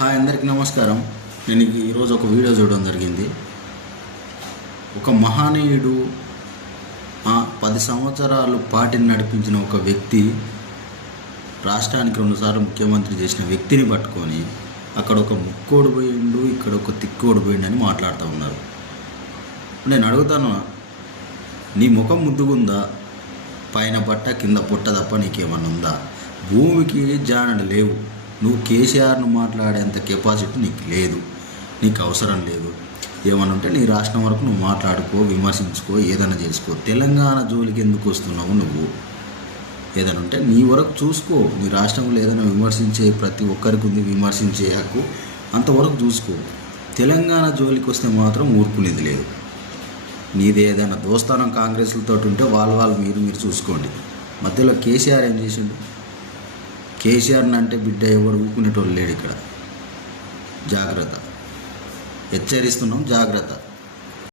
Hi అందరికీ నమస్కారం. నేను ఈరోజు ఒక వీడియో చూడడం జరిగింది. ఒక మహనీయుడు 10 సంవత్సరాలు పార్టీని నడిపించిన ఒక వ్యక్తి, రాష్ట్రానికి 2 సార్లు ముఖ్యమంత్రి చేసిన వ్యక్తిని పట్టుకొని అక్కడ ఒక ముక్కోడు పోయిండు, ఇక్కడ ఒక తిక్కోడు పోయిండు అని మాట్లాడుతూ ఉన్నారు. నేను అడుగుతాను, నీ ముఖం ముద్దుగుందా? పైన బట్ట కింద పుట్ట తప్ప నీకేమన్నా ఉందా? భూమికి జానడు లేవు. నువ్వు కేసీఆర్ను మాట్లాడేంత కెపాసిటీ నీకు లేదు, నీకు అవసరం లేదు. ఏమన్నా ఉంటే నీ రాష్ట్రం వరకు నువ్వు మాట్లాడుకో, విమర్శించుకో, ఏదైనా చేసుకో. తెలంగాణ జోలికి ఎందుకు వస్తున్నావు నువ్వు? ఏదైనా ఉంటే నీ వరకు చూసుకో. నీ రాష్ట్రంలో ఏదైనా విమర్శించే ప్రతి ఒక్కరికి ఉంది విమర్శించే హక్కు, అంతవరకు చూసుకో. తెలంగాణ జోలికి వస్తే మాత్రం ఊరుకునేది లేదు. నీది ఏదైనా దోస్తానం కాంగ్రెస్లతో ఉంటే వాళ్ళు మీరు చూసుకోండి. మధ్యలో కేసీఆర్ ఏం చేసిండు? కేసీఆర్ని అంటే బిడ్డ ఎవడు ఊరుకునేటోళ్ళు లేడు ఇక్కడ. జాగ్రత్త, హెచ్చరిస్తున్నాం, జాగ్రత్త.